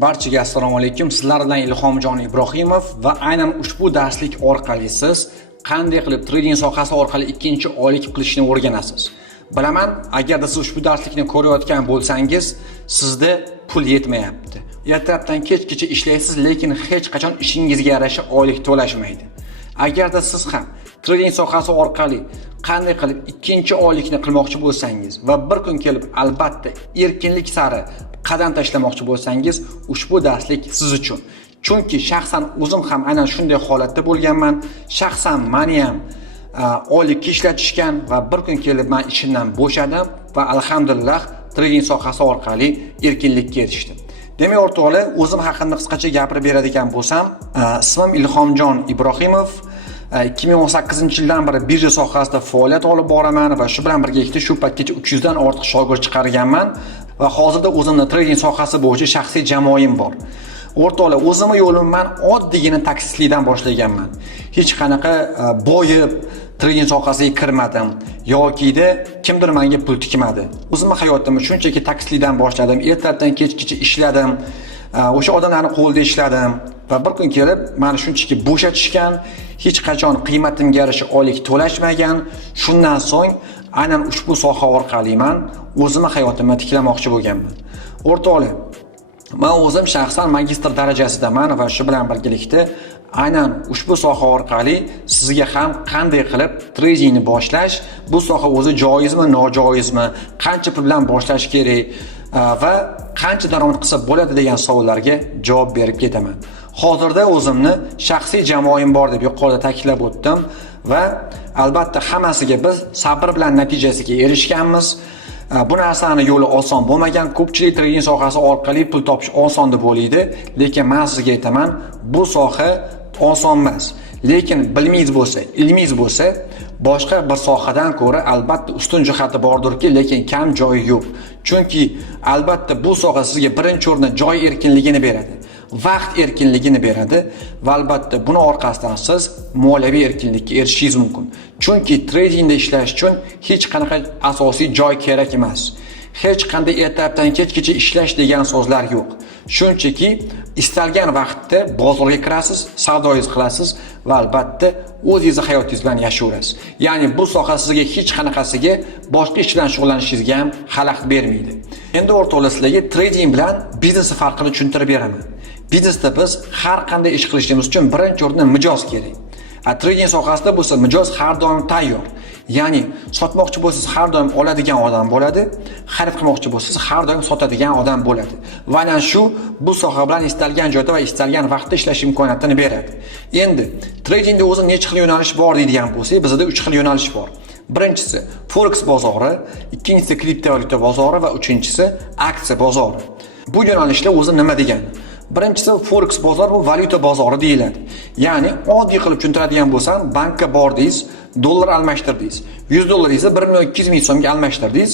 Barchaga assalomu alaykum. Sizlar bilan Ilhomjon Ibrohimov va aynan ushbu darslik orqali siz qanday qilib trading sohasi orqali ikkinchi oylik qilishni o'rganasiz. Bilaman, agarda siz ushbu darslikni ko'rayotgan bo'lsangiz, sizda pul yetmayapti. Ertalabdan kechgacha ishlaysiz, lekin hech qachon ishingizga yarasha oylik to'lashmaydi. Agarda siz ham trading sohasi orqali qanday qilib ikkinchi oylikni qilmoqchi bo'lsangiz va bir kun kelib albatta erkinlik sari qadam tashlamoqchi bo'lsangiz, ushbu darslik siz uchun. Chunki shaxsan o'zim ham aynan shunday holatda bo'lganman. Shaxsan meni ham oylikka ishlatishgan va bir kun kelib men ishimdan bo'shadim va alhamdulillah trading sohasi orqali erkinlikka erishdim. Demak, o'rtoqlar, o'zim haqimda qisqacha gapirib beradigan bo'lsam, ismim Ilhomjon Ibrohimov. 2018-yildan beri birja sohasida faoliyat olib boraman va shu bilan birgalikda shu paytgacha 300 dan ortiq shogird chiqarganman va hozirda o'zimni trading sohasi bo'yicha shaxsiy jamoam bor. O'rtoqlar, o'zimning yo'lim men oddiygina taksistlikdan boshlaganman. Hech qanaqa boyib trading sohasiga kirmadim yoki-da kimdir menga pul tikmadi. O'zimning hayotimni shunchaki taksistlikdan boshladim. Ertalabdan kechgacha ishladim. O'sha odamlarning qo'lida ishladim va bir kun kelib meni shunchaki bo'shatishgan, hech qachon qiymatimga yarasha oylik to'lashmagan. Shundan so'ng aynan ushbu soha orqali men o'zimning hayotimni tiklamoqchi bo'lganman. O'rtoqlar, men o'zim shaxsan magistr darajasidaman va shu bilan birgalikda aynan ushbu soha orqali sizga ham qanday qilib tradingni boshlash, bu soha o'zi joizmi, nojoizmi, qancha pul bilan boshlash kerak va qancha daromad qilsa bo'ladi degan savollarga javob berib ketaman. Hozirda o'zimni shaxsiy jamoam bor deb yuqorida ta'kidlab o'tdim va albatta hammasiga biz sabr bilan natijasiga erishganmiz. Bu narsani yo'li oson bo'lmagan. Ko'pchilik trading sohasi orqali pul topish oson deb o'ylaydi, lekin men sizga aytaman, bu soha oson emas. Lekin bilmingiz bo'lsa, ilmingiz bo'lsa, boshqa bir sohadan ko'ra albatta ustun jihati bordirki, lekin kam joyi yo'q. Chunki albatta bu soha sizga birinchi o'rinda joy erkinligini beradi, vaqt erkinligini beradi va albatta buni orqasidan siz moliyaviy erkinlikka erishishingiz mumkin. Chunki tradingda ishlash uchun hech qanaqa asosiy joy kerak emas. Hech qanday ertalabdan kechgacha ishlash degan so'zlar yo'q. Shunchaki istalgan vaqtda bozorga kirasiz, savdoingizni qilasiz va albatta o'zingiz hayotingiz bilan yashaysiz. Ya'ni bu soha sizga hech qanaqasiga boshqa ish bilan shug'ullanishingizga ham xalaqit bermaydi. Endi o'rtoqlar, sizlarga trading bilan biznes farqini tushuntirib beraman. Biznesda biz har qanday ish qilishimiz uchun birinchi o'rinda mijoz kerak. Trading sohasida bo'lsa mijoz har doim tayyor. Ya'ni sotmoqchi bo'lsangiz har doim oladigan odam bo'ladi, xarid qilmoqchi bo'lsangiz har doim sotadigan odam bo'ladi. Va ana shu bu soha bilan istalgan joyda va istalgan vaqtda ishlash imkoniyatini beradi. Endi tradingda o'zi necha xil yo'nalish bor deydigan bo'lsak, bizda 3 xil yo'nalish bor. Birinchisi forex bozori, ikkinchisi kriptovalyuta bozori va uchinchisi aksiya bozori. Bu yo'nalishlar o'zi nima degani? Birinchisi forex bozor, bu valyuta bozori deyiladi. Ya'ni oddiy qilib tushuntiradigan bo'lsam, bankka bordingiz, dollar almashtirdingiz. 100 dollaringizni 1.200.000 so'mga almashtirdingiz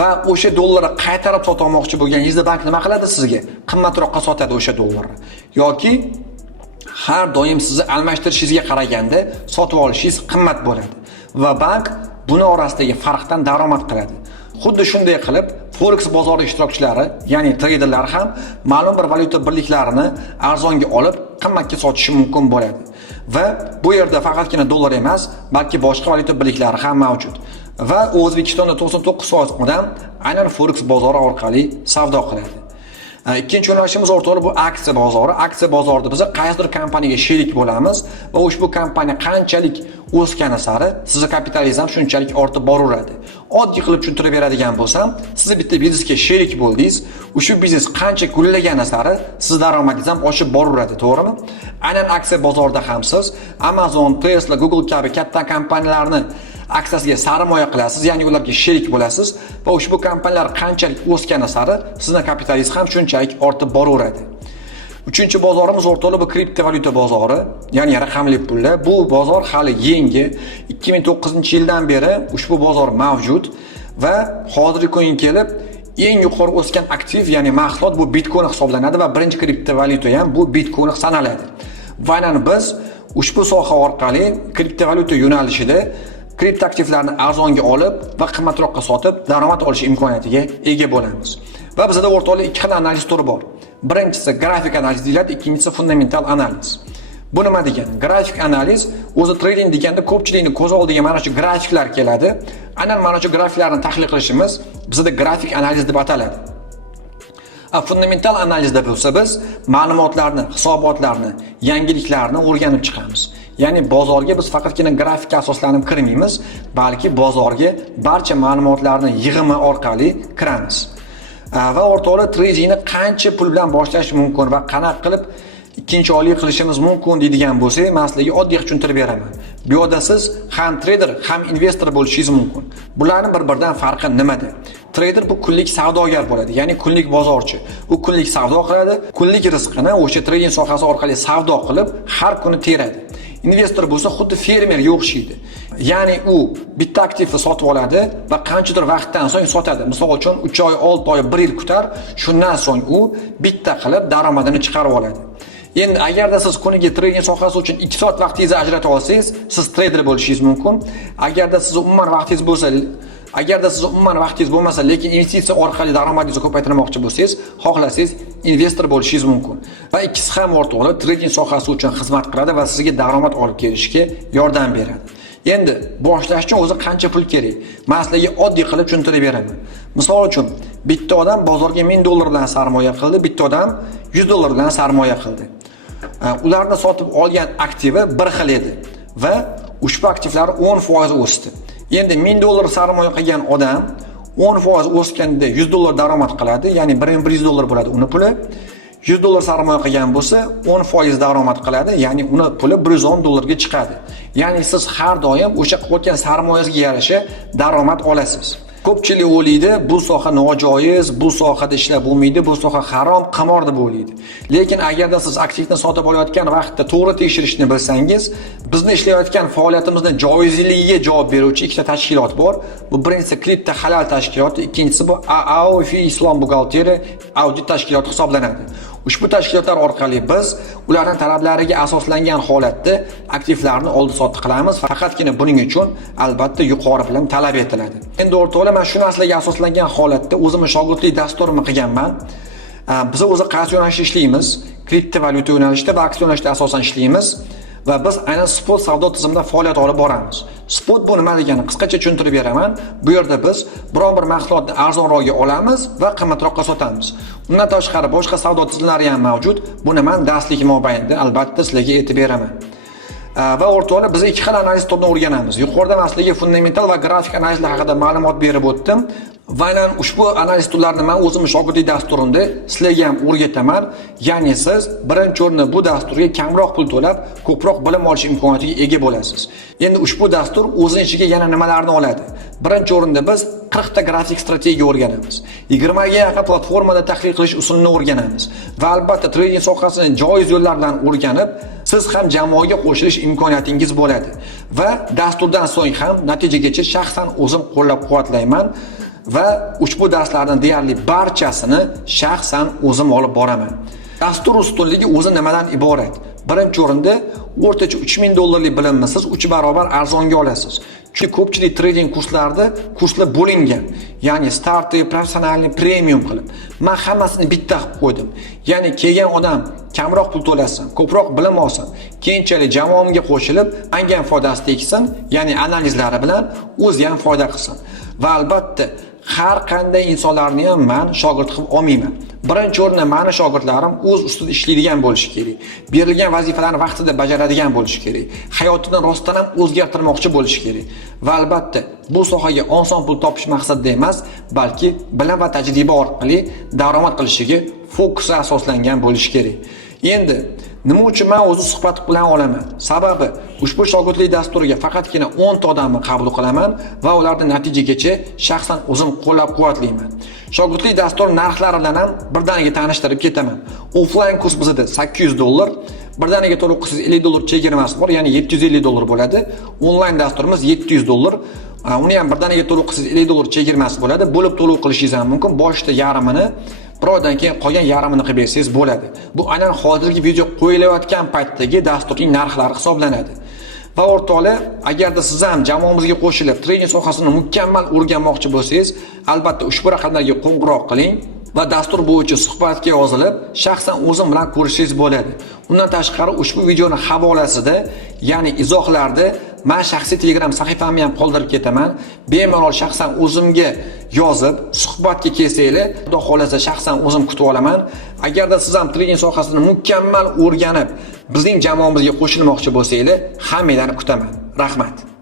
va o'sha dollarni qaytarib sotmoqchi bo'lganingizda bank nima qiladi sizga? Qimmatroqqa sotadi o'sha dollarni. Yoki har doim sizni almashtirishingizga qaraganda sotib olishingiz qimmat bo'ladi va bank buni orasidagi farqdan daromad qiladi. Xuddi shunday qilib forex bozori ishtirokchilari, ya'ni treyderlar ham ma'lum bir valyuta birliklarini arzonga olib, qimmatga sotishi mumkin bo'ladi. Va bu yerda faqatgina dollar emas, balki boshqa valyuta birliklari ham mavjud. Va O'zbekistonda 99% odam aynan forex bozori orqali savdo qiladi. Ikkinchi yo'nalishimiz o'rtoqlar, bu aksiya bozori. Aksiya bozorida biz qaysidir kompaniyaga sherik bo'lamiz va ushbu kompaniya qanchalik o'sgani sari sizning kapitalingiz ham shunchalik ortib boraveradi. Oddiy qilib tushuntirib beradigan bo'lsam, siz bitta biznesga sherik bo'ldingiz, o'sha biznes qancha gullagani sari sizning daromadingiz ham oshib boraveradi, to'g'rimi? Aynan aksiya bozorida ham siz Amazon, Tesla, Google kabi katta kompaniyalarni aksiyasiga sarmoya qilasiz, ya'ni ularga sherik bo'lasiz va ushbu kompaniyalar qanchalik o'sgani sari sizning kapitalingiz ham shunchalik ortib boraveradi. Uchinchi bozorimiz o'rtoqlar, bu kriptovalyuta bozori, ya'ni raqamli pullar. Bu bozor hali yangi. 2009-yildan beri ushbu bozor mavjud va hozirgi kunga kelib eng yuqori o'sgan aktiv, ya'ni mahsulot bu Bitcoin hisoblanadi va birinchi kriptovalyuta ham bu Bitcoin sanaladi. Va biz ushbu soha orqali kriptovalyuta yo'nalishida kriptoaktivlarni arzonga olib va qimmatroqqa sotib daromad olish imkoniyatiga ega bo'lamiz. Va bizda o'rtoqlar ikki xil analiz turi bor. Birinchisi grafik analiz deyiladi, ikkinchisi fundamental analiz. Bu nima degani? Grafik analiz o'zi trading deganda ko'pchilikning ko'z oldiga mana shu grafiklar keladi. Aynan mana shu grafiklarni tahlil qilishimiz bizda grafik analiz deb ataladi. Fundamental analizda bo'lsa biz ma'lumotlarni, hisobotlarni, yangiliklarni o'rganib chiqamiz. Ya'ni bozorga biz faqatgina grafikka asoslanib kirmaymiz, balki bozorga barcha ma'lumotlarni yig'imi orqali kiramiz. Va o'rtoqlar, tradingni qancha pul bilan boshlash mumkin va qanaqa qilib ikkinchi oylik qilishimiz mumkin deydigan bo'lsak, men sizlarga oddiy tushuntirib beraman. Bu yerda siz ham trader, ham investor bo'lishingiz mumkin. Bularning bir-biridan farqi nimada? Trader bu kunlik savdogar bo'ladi, ya'ni kunlik bozorchi. U kunlik savdo qiladi, kunlik rizqini o'sha trading sohasi orqali savdo qilib, har kuni teradi. Investor bo'lsa xuddi fermerga o'xshaydi. Ya'ni u bitta aktivni sotib oladi va qanchadir vaqtdan so'ng sotadi. Misol uchun 3 oy, 6 oy, 1 yil kutar, shundan so'ng u bitta qilib daromadini chiqarib oladi. Endi agarda siz kuniga trading sohasi uchun 2 soat vaqtingizni ajratib olsangiz, siz trader bo'lishingiz mumkin. Agarda siz umuman vaqtingiz bo'lmasa, lekin investitsiya orqali daromadingizni ko'paytirmoqchi bo'lsangiz, xohlasangiz investor bo'lishingiz mumkin. Va ikkisi ham o'rtoqlar trading sohasi uchun xizmat qiladi va sizga daromad olib kelishga yordam beradi. Endi boshlash uchun o'zi qancha pul kerak? Men sizlarga oddiy qilib tushuntirib beraman. Misol uchun, bitta odam bozorga $1000 bilan sarmoya qildi, bitta odam $100 bilan sarmoya qildi. Ularni sotib olgan aktivi bir xil edi va ushbu aktivlar 10% o'sdi. Endi $1000 sarmoya qilgan odam 10% o'sganda $100 daromad qiladi, ya'ni $100 bo'ladi uni puli. $100 sarmoya qilgan bo'lsa 10% daromad qiladi, ya'ni uni puli $110 ga chiqadi. Ya'ni siz har doim o'sha qilgan sarmoyangizga yarasha daromad olasiz. Ko'pchilik o'ylaydi, bu soha nojoiz, bu sohada ishlab bo'lmaydi, bu soha harom, qimor deb o'ylaydi. Lekin agarda siz aktivni sotib olayotgan vaqtda to'g'ri tekshirishni bilsangiz, bizni ishlayotgan faoliyatimizning joizligiga javob beruvchi ikkita tashkilot bor. Bu birinchisi Kripto halal tashkiloti, ikkinchisi bu AAOF Islom buxgalteriya audit tashkiloti hisoblanadi. Ushbu tashkilotlar orqali biz ularning talablariga asoslangan holatda aktivlarni oldi-sotdi qilamiz. Faqatgina buning uchun albatta yuqori bilim talab etiladi. Endi o'rtoqlar, men shu narsalarga asoslangan holatda o'zimning shogirdlik dasturimni qilganman. Biz o'zi qaysi yo'nalishda ishlaymiz? Kriptovalyuta yo'nalishida va aksiya yo'nalishida asosan ishlaymiz va biz aynan spot savdo tizimida faoliyat olib boramiz. Spot bu nima degani qisqacha tushuntirib beraman. Bu yerda biz biron bir mahsulotni arzonroqga olamiz va qimmatroqqa sotamiz. Undan tashqari boshqa savdo tizimlari ham mavjud. Buni men darslik mobaynida albatta sizlarga aytib beraman. Va o'rtoqlar, biz ikki xil analiz turini o'rganamiz. Yuqorida men sizlarga fundamental va grafik analizlar haqida ma'lumot berib o'tdim. Va aynan ushbu analiz turlarini men o'zim shogirdlik dasturimda sizlarga ham o'rgataman. Ya'ni siz birinchi o'rinda bu dasturga kamroq pul to'lab, ko'proq bilim olish imkoniyatiga ega bo'lasiz. Endi ushbu dastur o'zining ichiga yana nimalarni oladi? Birinchi o'rinda biz 40 ta grafik strategiya o'rganamiz. 20 ga yaqin platformada tahlil qilish usulini o'rganamiz. Va albatta trading sohasini joiz yo'llar bilan o'rganib, siz ham jamoaga qo'shilish imkoniyatingiz bo'ladi. Va dasturdan so'ng ham natijagacha shaxsan o'zim qo'llab-quvvatlayman. Va ushbu darslarning deyarli barchasini shaxsan o'zim olib boraman. Dastur ustunligi o'zi nimadan iborat? Birinchi o'rinda o'rtacha $3000 bilimni siz 3 barobar arzonga olasiz. Chunki ko'pchilik trading kurslarida kurslar bo'lingan. Ya'ni starti, professionalni, premium qilib. Men hammasini bitta qilib qo'ydim. Ya'ni kelgan odam kamroq pul to'lasin, ko'proq bilim olsin, keyinchalik jamoamga qo'shilib, menga ham foydasi tegsin, ya'ni analizlari bilan o'zi ham foyda qilsin. Va albatta har qanday insonlarni ham men shogird qilib olmayman. Birinchi o'rinda meni shogirdlarim o'z ustida ishlaydigan bo'lishi kerak. Berilgan vazifalarni vaqtida bajaradigan bo'lishi kerak. Hayotini rostdan ham o'zgartirmoqchi bo'lishi kerak. Va albatta bu sohaga oson pul topish maqsadida emas, balki bilim va tajriba orqali daromad qilishiga fokusi asoslangan bo'lishi kerak. Endi nima uchun men o'zi suhbat bilan olaman? Sababi ushbu shogirdlik dasturiga faqatgina 10 ta odamni qabul qilaman va ularni natijagacha shaxsan o'zim qo'llab-quvvatlayman. Shogirdlik dasturi narxlari bilan ham birdaniga tanishtirib ketaman. Offline kurs bizda $800, birdaniga to'liq qilsangiz $50 chegirmasi bor, ya'ni $750 bo'ladi. Onlayn dasturimiz $700. Uni ham birdaniga to'liq qilsangiz $50 chegirmasi bo'ladi. Bo'lib to'lov qilishingiz ham mumkin. Boshida yarmini, birodan keyin qolgan yarmini qilib bersangiz bo'ladi. Bu aynan hozirgi video qo'yilayotgan paytdagi dasturning narxlari hisoblanadi. Va o'rtoqlar, agarda siz ham jamoamizga qo'shilib trading sohasini mukammal o'rganmoqchi bo'lsangiz, albatta ushbu raqamlarga qo'ng'iroq qiling. va dastur bo'yicha suhbatga yozilib, shaxsan o'zim bilan ko'rishingiz bo'ladi. Undan tashqari ushbu videoning havolasida, ya'ni izohlarda men shaxsiy Telegram sahifamni ham qoldirib ketaman. Bemalol shaxsan o'zimga yozib, suhbatga kelsanglar, xudo xolasa shaxsan o'zim kutib olaman. Agarda siz ham trading sohasini mukammal o'rganib, bizning jamoamizga qo'shilmoqchi bo'lsanglar, hammanglarni kutaman. Rahmat.